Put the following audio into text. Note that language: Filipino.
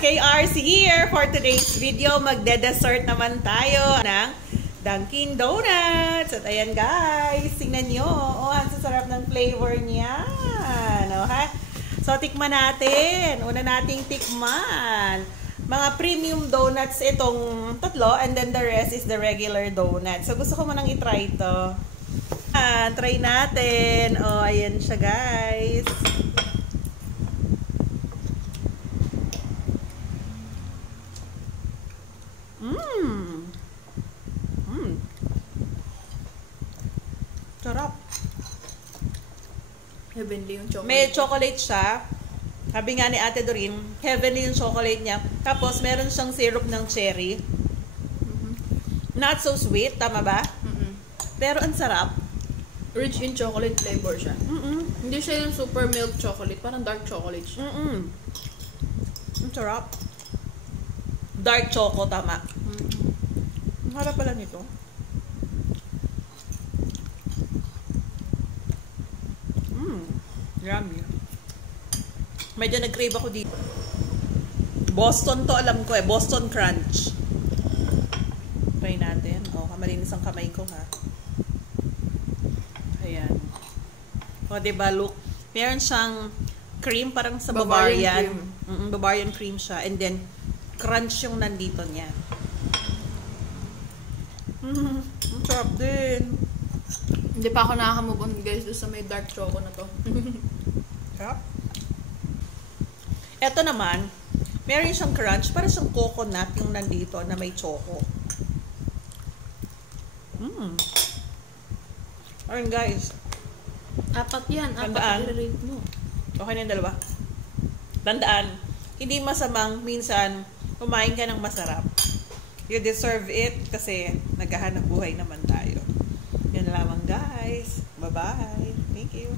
KRC here for today's video. Magde-dessert naman tayo ng Dunkin Donuts. At ayan guys, tingnan nyo. Oh, ang sasarap ng flavor niyan. Okay? So, tikman natin. Una nating tikman. Mga premium donuts itong tatlo and then the rest is the regular donut. So, gusto ko munang itry ito. Try natin. Oh, ayan siya guys. Sarap. Heavenly yung chocolate. May chocolate siya. Sabi nga ni Ate Doreen, heavenly yung chocolate niya. Tapos, meron siyang syrup ng cherry. Not so sweet, tama ba? Pero ang sarap. Rich in chocolate flavor siya. Hindi siya yung super milk chocolate. Parang dark chocolate siya. Ang sarap. Dark choco, tama. Ang harap pala nito. Yummy. Medyo nag-crave ako dito. Boston to, alam ko eh. Boston Crunch. Try natin. Oh, malinis ang kamay ko ha. Ayan. O, diba, look. Meron siyang cream, parang sa Bavarian. Bavarian cream siya. And then, crunch yung nandito niya. Ang sarap din. Hindi pa ako nakaka-move on guys doon sa may dark choco na to. Sarap. Ito naman, meron siyang crunch, parang siyang coconut yung nandito na may choco. Ayun guys. Apat yan. Tandaan. Apat i-rate mo. Okay na yung dalawa. Tandaan, hindi masamang minsan kumain ka ng masarap. You deserve it kasi naghahanap buhay naman tayo. Yun lamang guys. Bye-bye. Thank you.